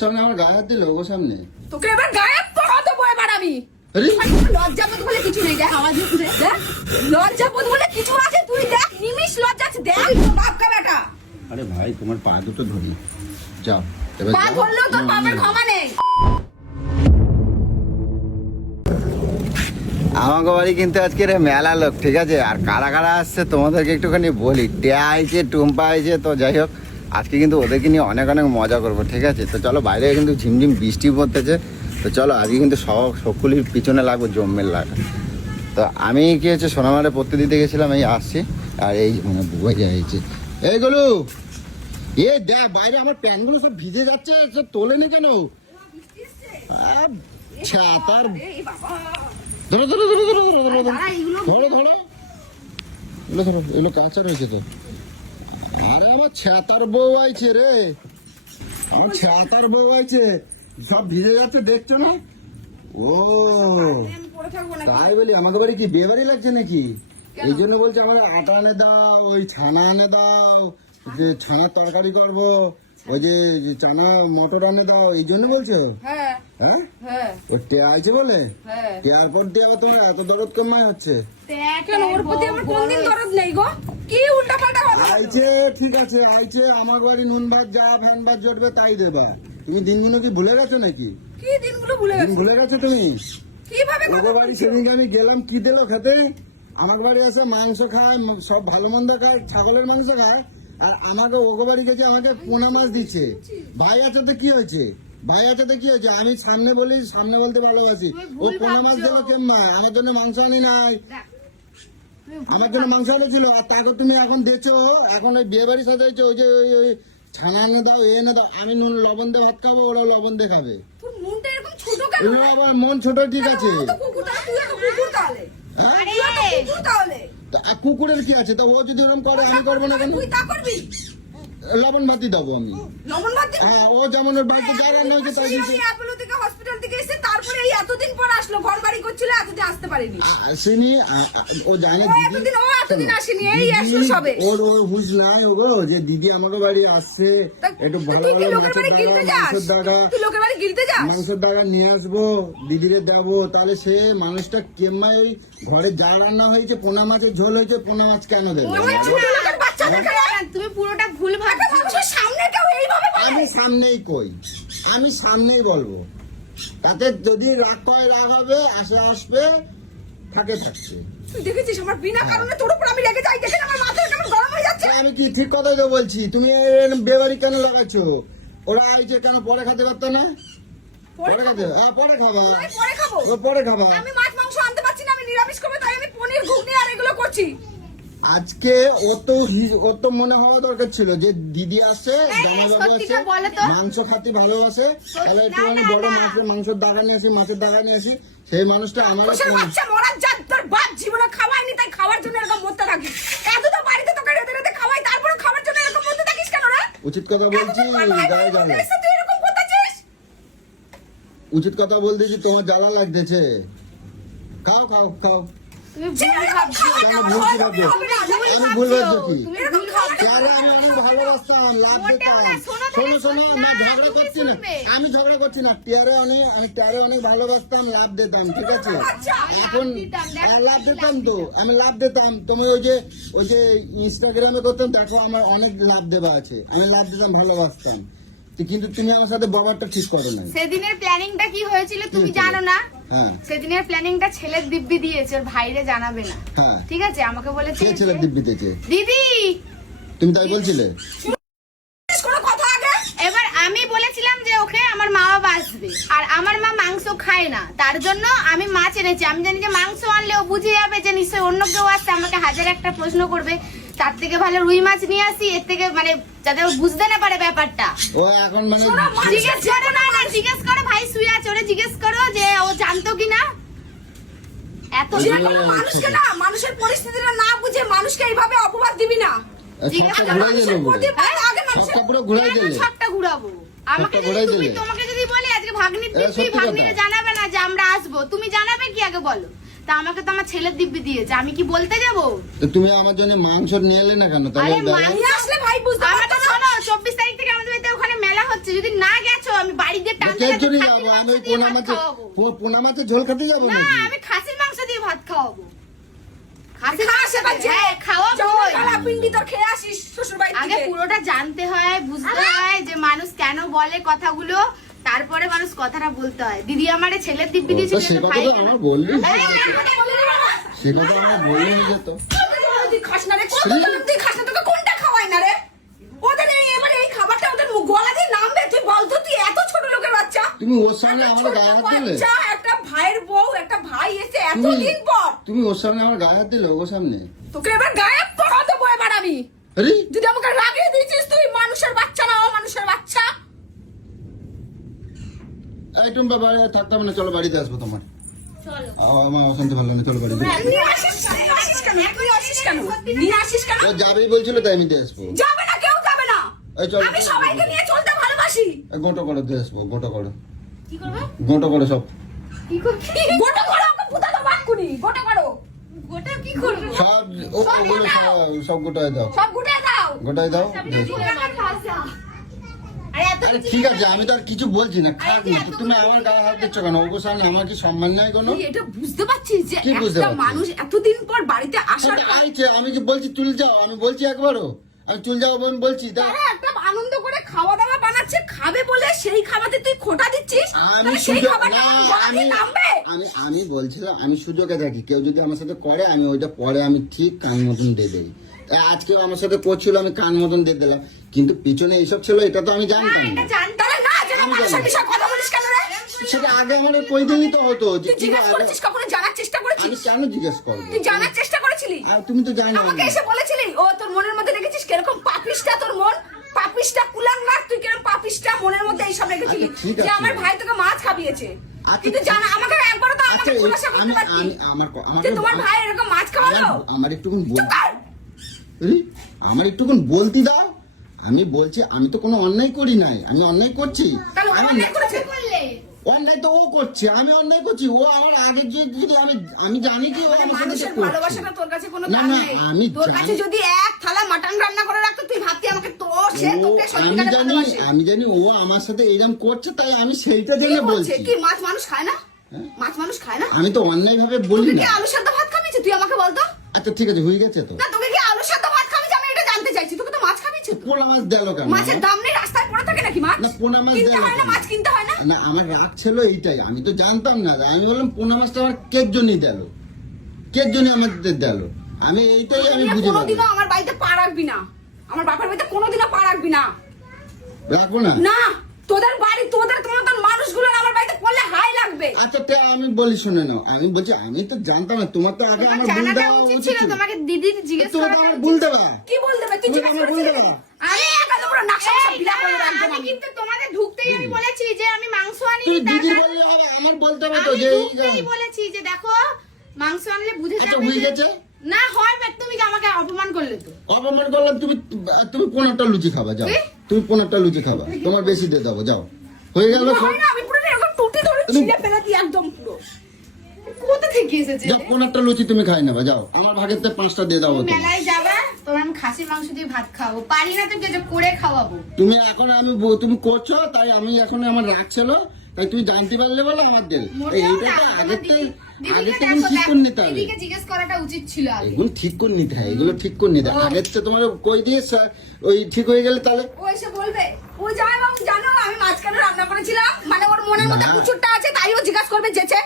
সামনে আমার গায়ে হাত দিল ও সামনে তোকে এবার গায়ে পড়াতে বয়ে মারামি। লজ্জা বোধ বলে কিছু নেই, দেখ আওয়াজ উঠে, দেখ লজ্জা বোধ বলে কিছু আছে, তুই দেখ নিমিষ লজ্জা আছে, দেখ বাপ কা বেটা। আরে ভাই তোমার পা দুটো ধরি, যাও পা ধরলেও তোর বাপের ক্ষমা নেই। আমাকে বাড়ি কিন্তু আজকে মেলা লোক, ঠিক আছে। আর কারা কারা আসছে তোমাদেরকে একটুখানি বলি। টিয়া আইছে, টুম্পা আইছে, তো যাই হোক আজকে কিন্তু ওদেরকে নিয়ে অনেক অনেক মজা করবো, ঠিক আছে। তো চলো, বাইরে কিন্তু ঝিমঝিম বৃষ্টি পড়তেছে, তো চলো আজকে কিন্তু সকলের পিছনে লাগবো জম্মের লাগা। তো আমি কি হচ্ছে সোনামারে পড়তে দিতে গেছিলাম, এই আসছি আর এই মানে বুয়ে যাইছে এইগুলো এ দেখ বাইরে আমার প্যান্টগুলো সব ভিজে যাচ্ছে, সব তোলেনি কেন? ছাতার ধরো ধরো ধরো ধরো ধরো ধরো ধরো ধরো ধরো এগুলো ধরো, এগুলো কাঁচা রয়েছে তো। আরে আমার ছাতার বউ আইছে রে, আমার ছাতার বউ আইছে, সব ভিজে যাচ্ছে দেখছো না? ও তাই বলি আমাকে বাড়ি কি বিয়ে বাড়ি লাগছে নাকি? এই জন্য বলছে আমার আটা আনে দাও, ওই ছানা আনে দাও, যে ছানার তরকারি করবো, ওই যে চানা মটর আনে দাও, এই জন্য বলছো? হ্যাঁ হ্যাঁ ও টিয়া আইছে বলে? টিয়ার পর দিয়ে আবার তোমার এত দরদ কমায় হচ্ছে? ওর প্রতি আমার কোনদিন দরদ নেই গো, কি উল্টা পাল্টা কথা। আইছে ঠিক আছে, আইছে আমার বাড়ি নুন ভাত যা ফ্যান ভাত জটবে তাই দেবা। তুমি দিনগুলো কি ভুলে গেছো নাকি? কি দিনগুলো ভুলে গেছো? ভুলে গেছো তুমি? কিভাবে কথা বাড়ি সেদিনকে আমি গেলাম, কি দিলো খেতে? আমার বাড়ি আসে মাংস খায়, সব ভালো মন্দ খায়, ছাগলের মাংস খায়, আর আমাকে ওগো বাড়ি গেছে আমাকে পোনা মাছ দিচ্ছে। ভাই আছে তো কি হয়েছে, ভাই আছে তো কি হয়েছে? আমি সামনে বলি, সামনে বলতে ভালোবাসি, ও পোনা মাছ দিল কেম্মা, আমার জন্য মাংস আনি নাই, আমার জন্য মাংস এনেছিল। আর তাকে তুমি এখন দেখছো, এখন ওই বিয়ে বাড়ি সাজাইছো, ওই যে ওই ছানা এনে দাও, এনে দাও। আমি নুন লবণ দিয়ে ভাত খাবো, ওরাও লবণ দিয়ে খাবে। তোর মনটা এরকম ছোট কেন? এগুলো আবার মন ছোট, ঠিক আছে। কুকুরের কি আছে? তা ও যদি ওরকম করে আমি করবো না কেন? লবণ ভাতি দেবো আমি। হ্যাঁ, ও যেমন ওর বাড়িতে যা রান্না হয়েছে তাই দিচ্ছে। হসপিটাল থেকে এসে তারপরে এই এতদিন পর আসলো, ঘর বাড়ি করছিল, এতদিন আসতে পারেনি। আসেনি, ও জানে দিদি, এতদিন আসেনি, এই আসলো সবে। ওর বুঝ নাই ওগো যে দিদি আমাকে বাড়ি আসছে, একটু ভালো ভালো মাংসের দাগা নিয়ে আসবো, দিদিরে দেবো। তাহলে সে মানুষটা কেমন ওই ঘরে যা রান্না হয়েছে, পোনা মাছের ঝোল হয়েছে, পোনা মাছ কেন দেবে? তুমি পুরোটা ভুল ভাবছো। সামনে কেউ এইভাবে বলে? আমি সামনেই কই, আমি সামনেই বলবো। তাতে যদি রাগ করে রাগ হবে, আসবে, থাকে থাকছে। তুই দেখেছিস আমার বিনা কারণে তোর উপর আমি রেগে যাই, দেখে আমার মাথা কেমন গরম হয়ে যাচ্ছে। আমি কি ঠিক কথাই তো বলছি, তুমি বেবাড়ি কেন লাগাচ্ছ? ওরা আইছে কেন পরে খেতে পারতো না? পরে খেতে, হ্যাঁ পরে খাবা, পরে খাবো, পরে খাবা। আমি মাছ মাংস আনতে পারছি না, আমি নিরামিষ করবো, তাই আমি পনির ঘুগনি আর এগুলো করছি। আজকে অত মনে হওয়া দরকার ছিল যে দিদি আসে, জামাইবাবু আসে, মাংস খাতে ভালোবাসে, তাহলে একটুখানি বড় মাংসের দাগা নিয়ে আসি, মাছের দাগা নিয়ে আসি। সেই মানুষটা আমার মরার জাত, তোর বাপ জীবনে খাওয়াইনি, তাই খাওয়ার জন্য এরকম মরতে থাকিস। এত তো বাড়িতে তোকে রেতে রেতে খাওয়াই, তারপরে খাওয়ার জন্য এরকম মরতে থাকিস কেন রে? উচিত কথা বলছি, তুই এরকম করতেছিস? উচিত কথা বলতেছি, তোমার জ্বালা লাগতেছে। খাও খাও খাও। আমি ভালোবাসতাম, লাভ দিতাম। শোনো না, ঝগড়া করছি না, আমি ঝগড়া করছি না। টিয়ারে অনেক ভালোবাসতাম, লাভ দিতাম, ঠিক আছে। এখন লাভ দিতাম তো, আমি লাভ দিতাম। তোমার ওই যে ইনস্টাগ্রামে করতাম, দেখো আমার অনেক লাভ দেওয়া আছে, আমি লাভ দিতাম, ভালোবাসতাম। কিন্তু তুমি আমার সাথে বাবারটা ঠিক করো না। সেদিনের প্ল্যানিংটা কি হয়েছিল তুমি জানো না? সেদিনের প্ল্যানিংটা ছেলের দিব্যি দিয়েছে, ওর ভাইরে জানাবে না, ঠিক আছে। আমাকে বলেছে ছেলের দিব্যি দিয়েছে দিদি, তুমি তাই বলছিলে। এবার আমি বলেছিলাম যে ওকে আমার মা বাবা আসবে, আর আমার মা মাংস খায় না, তার জন্য আমি মাছ এনেছি। আমি জানি যে মাংস আনলে ও বুঝে যাবে যে নিশ্চয়ই অন্য কেউ আসছে, আমাকে হাজার একটা প্রশ্ন করবে। তার থেকে ভালো রুই মাছ নিয়ে আসি, এর থেকে মানে যাতে ও বুঝতে না পারে ব্যাপারটা। ও এখন মানে জিজ্ঞেস করো না, জিজ্ঞেস করো, ভাই শুয়ে আছে, ওরে জিজ্ঞেস করো যে ও জানতো কিনা। এত মানুষকে না, মানুষের পরিস্থিতিটা না বুঝে মানুষকে এইভাবে অপবাদ দিবি না। সবটা ঘুরাবো আমাকে। তোমাকে যদি বলি আজকে ভাগ্নির দিব্যি, ভাগ্নিরে জানাবে না যে আমরা আসবো, তুমি জানাবে কি আগে বলো? তা আমাকে তো আমার ছেলের দিব্যি দিয়েছে, আমি কি বলতে যাবো? তো তুমি আমার জন্য মাংস নিয়ে এলে না কেন? তাহলে আসলে ভাই বুঝতে পারছো না, 24 তারিখ থেকে আমাদের ওখানে মেলা হচ্ছে, যদি না গেছো আমি বাড়ি দিয়ে টানতে কে টানতে জন্য খাসির যাবো? মাংস আমি দিয়ে পোনা ভাত মাছের খাওয়াবো। পোনা মাছের ঝোল খেতে যাবো না নাকি? আমি খাসির মাংস দিয়ে ভাত খাওয়াবো। খাসির খাস মাংস এবার যে খাওয়াবো। জমের কালা পিন্ডি তোর খেয়ে আসিস শ্বশুর বাড়ি আগে থেকে। পুরোটা জানতে হয়, বুঝতে হয় যে মানুষ কেন বলে কথাগুলো, তারপরে মানুষ কথাটা বলতে হয়। দিদি আমারে ছেলের দিব্যি ও, দিয়েছে তো সে কিন্তু কথা ভাই তো কেন? আমার বললি, হ্যাঁ, সে কথা আমার বললি যেত। তুই খাস না রে, কতদিন তুই খাস না, তোকে কোনটা খাওয়াই না রে? ওদের এবারে এই খাবারটা ওদের গলা দিয়ে নামবে, তুই বল তো, তুই এত ছোট লোকের বাচ্চা। তুমি ওর সামনে একটা আমার ছোট গায়ে হাত দিলে? বাচ্চা, একটা ভাইয়ের বউ, একটা ভাই এসে তুমি এতদিন পর তুমি ওর সামনে আমার গায়ে হাত দিলে? ওর সামনে? তোকে এবার গায়ে পড়া দেবো এবার আমি। আরে যদি আমাকে রাগিয়ে দিয়েছিস, তুই মানুষের বাচ্চা না, মানুষের বাচ্চা। এই তুমি বাবা থাকতে হবে না, চলো বাড়িতে আসবো তোমার। চলো। আমার অশান্তি ভালো না, চলো বাড়িতে। নিয়ে আসিস কেন? তুই আসিস কেন? নিয়ে আসিস কেন? ও যাবেই বলছিল তাই আমি দিয়ে আসবো। যাবে না, কেউ যাবে না। এই চল। আমি সবাইকে নিয়ে চলতে ভালোবাসি। গোটো করে দিয়ে আসবো, গোটো করো, কি করবে? গোটো করো সব। কি করবে? গোটা করো, ওকে পুতা দাও বাক্কুনি, গোটা করো। গোটা কি করবে? সব ওগুলো সব গোটায় দাও, সব গুটে দাও। গোটায় দাও। আরে এত আরে ঠিক আছে, আমি তো আর কিছু বলছি না, খাক না তো। তুমি আমার গায়ে হাত দিচ্ছ কেন? ওগো সামনে আমার কি সম্মান নাই কোনো? তুই এটা বুঝতে পারছিস যে কি বুঝতে একটা পারছি? মানুষ এতদিন পর বাড়িতে আসার পর আইছে, আমি কি বলছি চুল যাও? আমি বলছি একবারও আমি চুল যাও আমি বলছি? তা তারা একটা আনন্দ করে খাওয়া দাওয়া বানাচ্ছে, খাবে বলে সেই খাবারে তুই খোটা দিচ্ছিস। আমি তাহলে সেই সুযোগ খাবারটা না, আমার গলা দিয়ে নামবে। আমি বলছিলাম আমি সুযোগে থাকি, কেউ যদি আমার সাথে করে আমি ওইটা পরে আমি ঠিক কান মতন দিয়ে দেই। আজকেও আমার সাথে করছিল, আমি কান মতন দিয়ে দিলাম, কিন্তু পিছনে এইসব ছিল এটা তো আমি জানতাম এটা না। জানতে তাহলে না যেন আমি মানুষের জানি। বিষয়ে কথা বলিস কেন রে? সেটা আগে আমার কই দিলেই তো হতো যে তুই কি জিজ্ঞেস আগে- করেছিস, কখনো জানার চেষ্টা আমি করেছিস? কেন জিজ্ঞেস করবো? তুই জানার চেষ্টা করেছিলি? আর তুমি তো জানো আমাকে এসে বলেছিলি, ও তোর মনের মধ্যে রেখেছিস কিরকম পাপিষ্টা তোর মন, পাপিষ্টা কুলাঙ্গার, তুই কিরকম পাপিষ্টা মনের মধ্যে এইসব রেখেছিলি আচ্ছা, ঠিক যে আছে। আমার ভাই তোকে মাছ খাবিয়েছে। আচ্ছা, কিন্তু জানা আমাকে একবারও তো আচ্ছা আমাকে খোলাসা করতে আমি পারতি আমি আমার যে তোমার ভাই এরকম মাছ খাওয়ালো। আমার একটুকুন চুপ কর। আমার একটুকুন বলতে দাও। আমি বলছি আমি তো কোনো অন্যায় করি নাই, আমি অন্যায় করছি। তাহলে ও আমি অন্যায় করেছে। করলে অন্যায় তো ও করছে, আমি অন্যায় করছি। ও আমার আগে যদি আমি জানি কি ও মানে আমার সাথে মানুষের করছে। ভালোবাসাটা তোর কাছে কোনো না, দাম না, নেই। আমি তোর জানি। কাছে যদি এক থালা মাটন রান্না করে রাখতো, তুই ভাবতি আমাকে তোর সে ও, তোকে সত্যিকারে ভালোবাসে। আমি জানি ও আমার সাথে এইরকম করছে, তাই আমি সেইটা কি জেনে করছে? বলছি। কি মাছ মানুষ খায় না? হ্যাঁ? মাছ মানুষ খায় না? আমি তো অন্যায় ভাবে বলি তোকে কি না। আলু সাদ্দা ভাত খাবিয়েছে? তুই আমাকে বলতো। আচ্ছা ঠিক আছে, হয়ে গেছে তো। না তোকে কি আলু সাদ্দা ভাত খাবিয়েছে, আমি এটা জানতে চাইছি। তোকে তো মাছ খাবিয়েছে। পোনা মাছ দিলো কেন? মাছের দাম নেই, রাস্তায় পড়ে থাকে নাকি মাছ? না, পোনা মাছ কিনতে দেয় হয় না, না। মাছ কিনতে হয় না? না, আমার রাগ ছিল এইটাই, আমি তো জানতাম না। আমি বললাম পোনা মাছটা আমার কের জন্যই দিল, কের জন্য আমাদের দিল, আমি এইটাই আমি তুই বুঝে কোনোদিনও পারলাম। আমার বাড়িতে পা রাখবি না, আমার বাপের বাড়িতে কোনোদিনও পা রাখবি না। রাখবো না? না, তোদের বাড়ি তোমাদের মানুষগুলো আমার বাড়িতে পড়লে হাই লাগবে। আচ্ছা তে আমি বলি, শুনে নাও, আমি বলছি আমি তো জানতাম না, তোমার তো আগে তোমার আমার ভুল জানাটা দেওয়া উচিত উচিত ছিল, ছিল। তোমাকে দিদির জিজ্ঞেস তুমি তো করাটা আমার উচিত ভুল ছিল। দেবা। কি বল দেবে? তুই তুমি জিজ্ঞেস আমার করেছিলি? বলতে পারো। আমি একা তো পুরো নাকশা সব এই, বিলা করে রাখবো আমি আমি। কিন্তু তোমাদের ঢুকতেই আমি বলেছি যে আমি মাংস আনি তুই তার দিদির কারণ- বললে হবে, আমার বলতে হবে তো আমি যে এই ঢুকতেই বলেছি যে দেখো মাংস আনলে বুঝে আচ্ছা, যাবে হয়ে যে- গেছে? না হয় না, তুমি কি আমাকে অপমান করলে তো। অপমান করলাম, তুমি 15টা লুচি খাবা, যাও। কি? তুমি 15টা লুচি খাবা, তোমার বেশি দিয়ে দেবো, যাও। হয়ে গেল সব? হয় না, আমি পুরো এরকম টুটি ধরে ছিঁড়ে ফেলে দিই একদম পুরো। কোথা থেকে এসেছে যাও, 15টা লুচি তুমি খাই নেবা, যাও। আমার ভাগের থেকে 5টা দিয়ে দাও তুমি তুমি। মেলায় যাবা, তোমার আমি খাসির মাংস দিয়ে ভাত খাওয়াবো, পারি না তো কিছু করে খাওয়াবো। তুমি এখন তুমি করছো, তাই আমি এখন আমার রাগ ছিল, তাই তুমি জানতে পারলে বলে আমার দিল। মোটেও এইটা না, তো তোমার আগের থেকে দিদিকে তুমি দেখো, ঠিক করে নিতে হবে। দিদিকে জিজ্ঞেস করাটা উচিত ছিল আগে। এগুলো ঠিক করে নিতে হয়, এগুলো ঠিক করে নিতে হয়। আগের তো তোমার কই দিয়ে ওই ঠিক হয়ে গেলে তাহলে ও এসে বলবে, ও জামাই বাবু জানো আমি মাঝখানে রান্না করেছিলাম, মানে ওর মনের মধ্যে না। কুচুরটা আছে, তাই ও জিজ্ঞাসা করবে যেচে।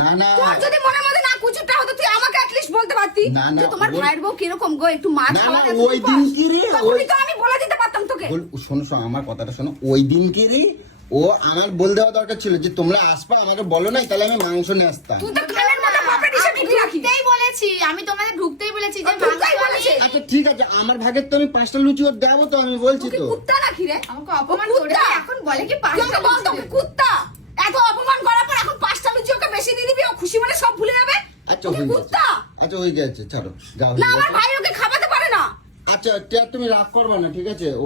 না না তোর যদি মনের মধ্যে না কুচুরটা হতো, তুই আমাকে অ্যাটলিস্ট বলতে পারতি না, না, যে তোমার ওই- ভাইয়ের বউ কিরকম গো, একটু মাছ না, খাওয়া না, এত ওই দিন দিন পর। কি রে, তখনই ওই- তো আমি বলে দিতে পারতাম তোকে। শোনো আমার কথাটা শোনো। ওই দিনকে রে ও আমার বল দেওয়া দরকার ছিল যে তোমরা আসবা, আমাকে বলো নাই, তাহলে আমি মাংস নিয়ে আসতাম। তুই তো কানের মতো পাপড়ি হিসেবে আমি ঢুকে রাখিস। ঢুকতেই বলেছি, আমি তোমাদের ঢুকতেই বলেছি যে ঢুকতেই মাংস বলেছে। আনি। আচ্ছা ঠিক আছে, আমার ভাগের তো আমি 5টা লুচি ওর দেবো, তো আমি বলছি তুই তো। কুত্তা নাকি রে? আমাকে অপমান ও করে কুত্তা। এখন বলে কি তুই পাঁচটা আমাকে বল তোকে কুত্তা। এত অপমান করার পর এখন 5টা লুচি ওকে বেশি দিয়ে দিবি, ও খুশি মনে সব ভুলে যাবে। আচ্ছা ওকে হয়ে গেছে, কুত্তা। আচ্ছা হয়ে গেছে, ছাড়ো, যাও, না, হয়ে আমার গেছে। ভাই ওকে খাওয়াতে পারে না। আচ্ছা তুমি রাগ করবে না, ঠিক আছে? ও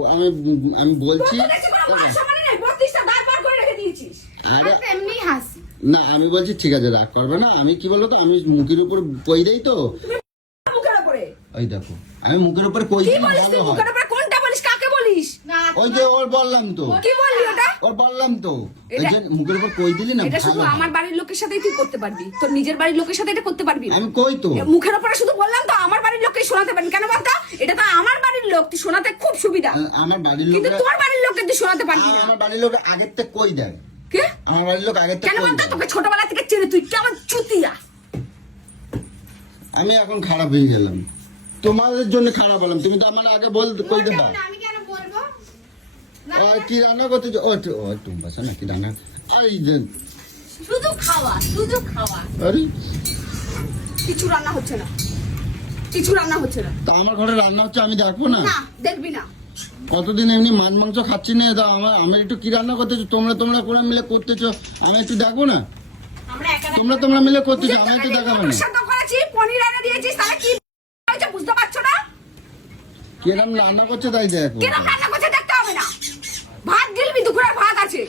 আমি বলছি। তোর তো দেখছি কোনো মান সম্মানই নেই, 32টা দাঁত বার করে রেখে দিয়েছিস। আরে এমনি হাসি। না, আমি বলছি ঠিক আছে, রাগ করবে না। আমি কি বলতো, আমি মুখের উপর কই দেই তো। মুখের উপরে ওই দেখো, আমি মুখের উপর কই কি দিই বলিস তুই? ভালো হয়। মুখের উপরে কোনটা বলিস, কাকে বলিস? না ওই যে ওর বললাম তো, কি বললি ওটা? ওর বললাম তো, এই এটা- যে মুখের উপর কই দিলি না, এটা শুধু ভালো। আমার বাড়ির লোকের সাথেই তুই করতে পারবি, তোর নিজের বাড়ির লোকের সাথে এটা করতে পারবি না। আমি কই তো, মুখের উপরে শুধু বললাম তো আমার বাড়ির লোককে শোনাতে পারবি কেন বলতো? এটা তো আমার বাড়ির লোক, তুই শোনাতে খুব সুবিধা, আমার বাড়ির কিন্তু লোক, তোর বাড়ির লোককে তুই শোনাতে পারবি না। আমার বাড়ির লোক আগের থেকে কই দেয়, কে? আমার বাড়ির লোক আগের থেকে কেন কই বলতো? দেয়। তোকে ছোটবেলা থেকে চেনে, তুই কেমন চুতিয়া। আমি এখন খারাপ হয়ে গেলাম, তোমাদের জন্য খারাপ হলাম, তুমি তো আমার আগে কই দেবা। আমি কেন বলবো? ও কি রান্না করতে, ও টুম্পাস না কি রান্না, এই যে শুধু খাওয়া, শুধু খাওয়া। আরে কিছু রান্না হচ্ছে না, কিছু রান্না হচ্ছে না। তা আমার ঘরে রান্না হচ্ছে, আমি দেখবো না? না, দেখবি না। কতদিন এমনি মাছ মাংস খাচ্ছি না, তা আমি একটু কি রান্না করতেছো, তোমরা করে মিলে করতেছো, আমি একটু দেখবো না? আমরা একা তোমরা মিলে করতেছো, আমি একটু দেখাবো না? সাথে করেছি, পনির এনে দিয়েছিস, তাহলে কি হয়েছে বুঝতে পারছো না? কিরম রান্না করছে তাই দেখো। কিরম রান্না করছে দেখতে হবে না? ভাত গিলবি, দুপুরের ভাত আছে।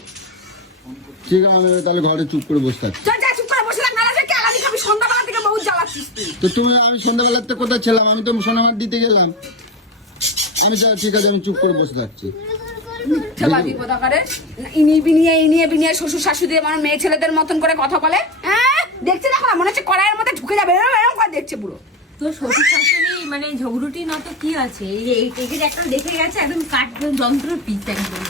ঠিক আছে, আমি তাহলে ঘরে চুপ করে বসে থাকি। যা যা, চুপ করে বসে থাক, নাহলে কে আগামী খাবি, সন্ধ্যাবেলা থেকে বহুত জ্বালাচ্ছিস তুই। তো আমি সন্ধ্যাবেলাতে কোথায় ছিলাম, আমি তো সোনামার দিতে গেলাম। ঠিক আছে, আমি চুপ করে বসে থাকছি। ছেবাদি কোথাকারে, ইনিয়ে বিনিয়ে শ্বশুর শাশুড়ি আমার মেয়ে ছেলেদের মতন করে কথা বলে। হ্যাঁ, দেখছে দেখো না, মনে হচ্ছে কড়াইয়ের মধ্যে ঢুকে যাবে, এরকম করে দেখছে পুরো। তো শ্বশুর শাশুড়ি মানে ঝগড়ুটি নত কি আছে, এই টেকের একটা দেখে গেছে একদম কাঠ যন্ত্র পিস একদম।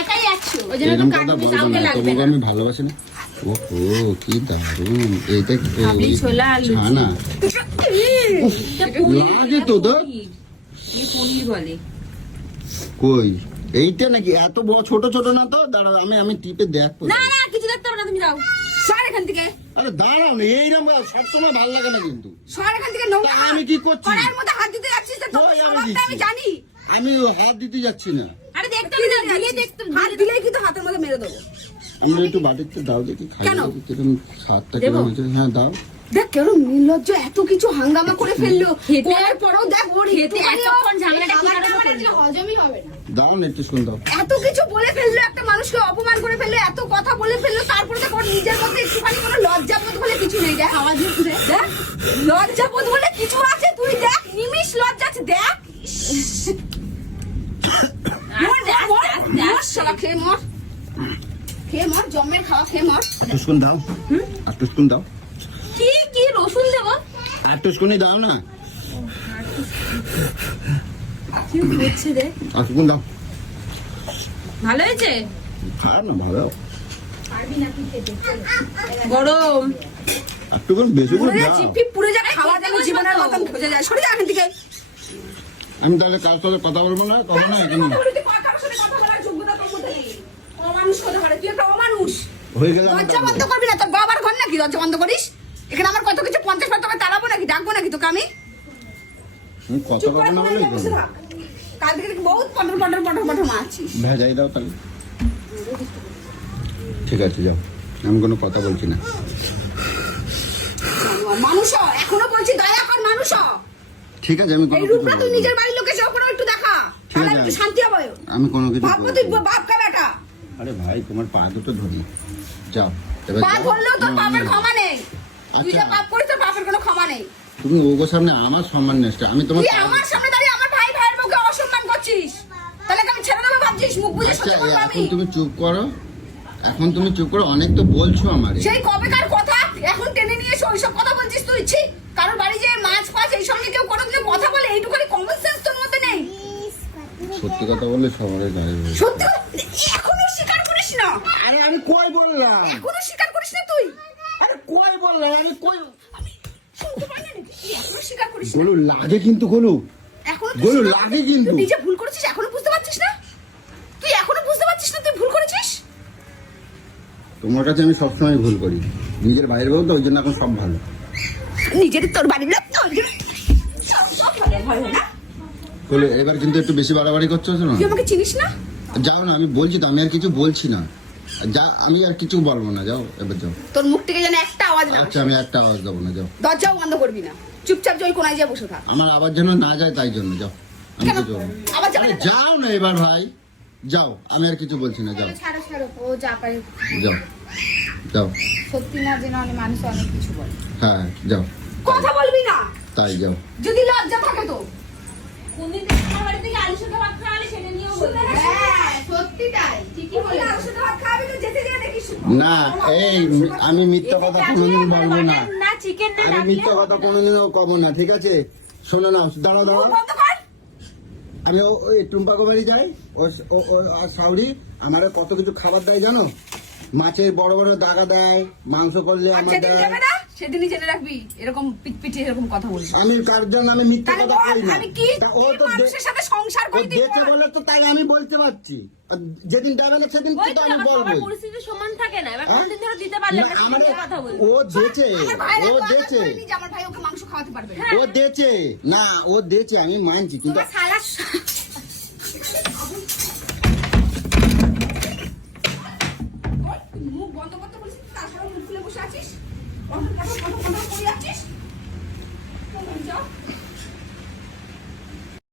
একাই আছো, ওই জন্য তো এরকম কাট কথা পিস বলবো আমাকে না, লাগবে তোমাকে না। আমি ভালোবাসি না। ওহো কি দারুণ, এইটা কাবলি ছোলা আর লুচি। ছানা এটা পনির, লাগে এটা তো তো। পনির। এ পনির বলে। কই এইটা নাকি এত বড়, ছোট ছোট না তো? দাঁড়াও, আমি টিপে দেখবো। না না কিছু দেখতে হবে না, তুমি যাও। সর এখান থেকে, আরে দাঁড়াও না, এইরকম সবসময় ভালো লাগে না কিন্তু। সর এখান থেকে, নোংরা। তা আমি কি করছি? কড়াইয়ের মধ্যে হাত দিতে যাচ্ছিস তো, তোর কই আমি স্বভাবটা আমি দিচ্ছি? জানি। আমি হাত দিতে যাচ্ছি না। আরে দেখতে হবে না, দিলে দেখতে হাত দিলেই কিন্তু হাতের মধ্যে মেরে দেবো। আমি একটু বাটিতে দাও দেখি, খাই কেন? দেখি কিরকম স্বাদটা দেবো? কিরকম হয়েছে। হ্যাঁ দাও। দেখ কেরম নির্লজ্জ, এত কিছু হাঙ্গামা করে ফেললো, খেতে- করার পরেও দেখ ওর খেতে একটুখানিও এতক্ষণ ঝামেলাটা কি খাবারটা কারণে আমার করলো? হজমই হবে না। দাও না একটু শুন দাও। এত কিছু বলে ফেললো, একটা মানুষকে অপমান করে ফেললো, এত কথা বলে ফেললো, তারপরে তো ওর নিজের মধ্যে একটুখানি কোনো লজ্জাবোধ বলে কিছু নেই। দেখ আওয়াজ উঠছে, দেখ লজ্জাবোধ বলে কিছু আছে, তুই দেখ নিমিষ লজ্জা আছে, দেখ মর, দেখ, মর, মর, শালা, খেয়ে মর, খেয়ে মর, জমের খাওয়া খেয়ে মর। একটু শুন দাও, একটু শুন দাও, কি কি রসুন দেবো? একটু শুনি দাও না, কি হচ্ছে রে? একটু শুন দাও। ভালো হয়েছে? খারাপ না, ভালো। গরম। একটু করে বেশি করে পুড়ে দাও। জিপি পুড়ে যাবে, খাওয়া যেন জীবনের মতন খোঁজে যায়, সরে যা এখান থেকে। আমি তাহলে কার সাথে কথা বলবো না, কথা না এখানে কথা বলি, তুই কারোর সাথে কথা বলার যোগ্যতা তোর মধ্যে নেই। অমানুষ কথা বলে, তুই একটা অমানুষ। হয়ে গেলে আমি দরজা বন্ধ করবি না, তোর বাবার ঘর নাকি দরজা বন্ধ করিস? এখানে আমার কত কিছু 50 বার তোকে তাড়াবো নাকি, ডাকবো নাকি তোকে আমি? আমি কথা চুপ বলবো করে না কোনায় বলে গিয়ে বসে থাক। কাল থেকে দেখি বহুত পটর পটর পটর পটর মারছিস। ভেজাই দাও তাহলে। ঠিক আছে যাও, আমি কোনো কথা বলছি না। মানুষ হ, এখনো বলছি দয়া কর, মানুষ হ। ঠিক আছে, আমি কোনো এই কিছু রূপটা তুই বলবো নিজের না। বাড়ির লোকের সাথে ওপরে একটু দেখা, ঠিক তাহলে আছে, একটু শান্তি হবে। আমি কোনো কিছু ভাববো বলবো তুই না। বাপ কা বেটা। আরে ভাই তোমার পা দুটো ধরি, যাও এবার পা যাও। ধরলেও তোর না, বাপের না। ক্ষমা নেই। তুই আচ্ছা। যা পাপ করিস তোর বাপের কোনো ক্ষমা নেই। তুমি ওগো সামনে আমার সম্মান নষ্ট, আমি তোমার তুই আমার সামনে দাঁড়িয়ে আমার ভাইয়ের মুখে অসম্মান করছিস, তাহলে কি আমি ছেড়ে দেবো ভাবছিস? মুখ বুঝে আচ্ছা সহ্য করবো আমি? এখন তুমি চুপ করো, এখন তুমি চুপ করো, অনেক তো বলছো আমারে। সেই কবেকার কথা এখন টেনে নিয়ে এসে ওইসব কথা বলছিস তুই? ছি, কারোর বাড়ি যে মাছ ফাছ এইসব নিয়ে কেউ কোনোদিন কথা বলে? এইটুখানি কমন সেন্স তোর মধ্যে নেই? সত্যি কথা বললে সবারই গায়ে হয়ে যায়। সত্যি কথা, এখনো স্বীকার করিস না? আরে আমি কই বললাম, এখনো স্বীকার করিস না তুই? আরে কই বললাম, আমি কই শুনতে পাই না নাকি? তুই এখনো স্বীকার করিস না? গোলু লাগে কিন্তু গোলু, এখনো তুই গোলু স্বীকার- লাগে কিন্তু। তুই নিজে ভুল করেছিস, এখনো বুঝতে পারছিস না? তুই এখনো বুঝতে পারছিস না তুই ভুল করেছিস? তোমার কাছে আমি সবসময় ভুল করি, নিজের বাইরে বলতো ওই জন্য এখন সব ভালো। নিজের তোর বাড়ির লোক তোর সব ভালো হয় না? গোলু এবার কিন্তু একটু বেশি বাড়াবাড়ি করছো না। তুই আমাকে চিনিস না? যাও না, আমি বলছি তো, আমি আর কিছু বলছি না, যা আমি আর কিছু বলবো না, যাও এবার যাও। তোর মুখ থেকে যেন একটা আওয়াজ না আচ্ছা আসে। আমি একটা আওয়াজ দেবো না, যাও। দরজাও বন্ধ করবি না, চুপচাপ যে ওই কোনায় যা বসে থাক। আমার আবার যেন না যায় তাই জন্য, যাও। আমি কেন? কিছু বলবো না। আবার যাবে আরে না? যাও না এবার ভাই, যাও, আমি আর কিছু বলছি না, যাও ছাড়ো ছাড়ো, ও যা পারে। যাও যাও। সত্যি না জেনে অনেক মানুষ অনেক কিছু বলে। হ্যাঁ যাও, কথা বলবি না তাই যাও। যদি লজ্জা থাকে তো। কোনদিন থেকে আমার বাড়ি থেকে আলু সেদ্ধ ভাত খাওয়ালে সেটা নিয়েও বলবে। হ্যাঁ সত্যি তাই ঠিকই বলে বলে আর সাথে ভাত খাওয়াবি তো যেতে যেতে দেখিস না এই আমি মিথ্যা কথা কোনোদিন বলবো না, না চিকেন না আমি রাখলে মিথ্যা কথা কোনোদিনও কব না, ঠিক আছে? শোনো না, দাঁড়াও দাঁড়াও, বন্ধ কর আমি ওই টুম্পা কুমারী যাই, ও আর সাউরি আমারে কত কিছু খাবার দেয় জানো? মাছের বড় বড় দাগা দেয়, মাংস করলে আর আমার যেদিন দেয়। যাবে না সেদিনই জেনে রাখবি এরকম পিটপিটি এরকম কথা বলবি আমি কার জন্য আমি মিথ্যা তাহলে কথা বল, কই না। আমি কি তা ও কি তো মানুষের সাথে সংসার ও করি তুই দেখে বল। বলে তো তাই আমি বলতে পারছি, আর যেদিন দেবে না সেদিন ওই তো তো আমি আবার সবার বলবো। পরিস্থিতি সমান থাকে না, এবার হ্যাঁ? কোনদিন ধরে দিতে পারলে না, না আমারে সেটা কথা বলবো। ও দেছে, আমার ভাইরা ও তো আঘাত দেছে, করেনি যে আমার ভাই ওকে মাংস খাওয়াতে পারবে না। ও দেছে, না ও দেছে আমি মানছি, কিন্তু তোমার শালা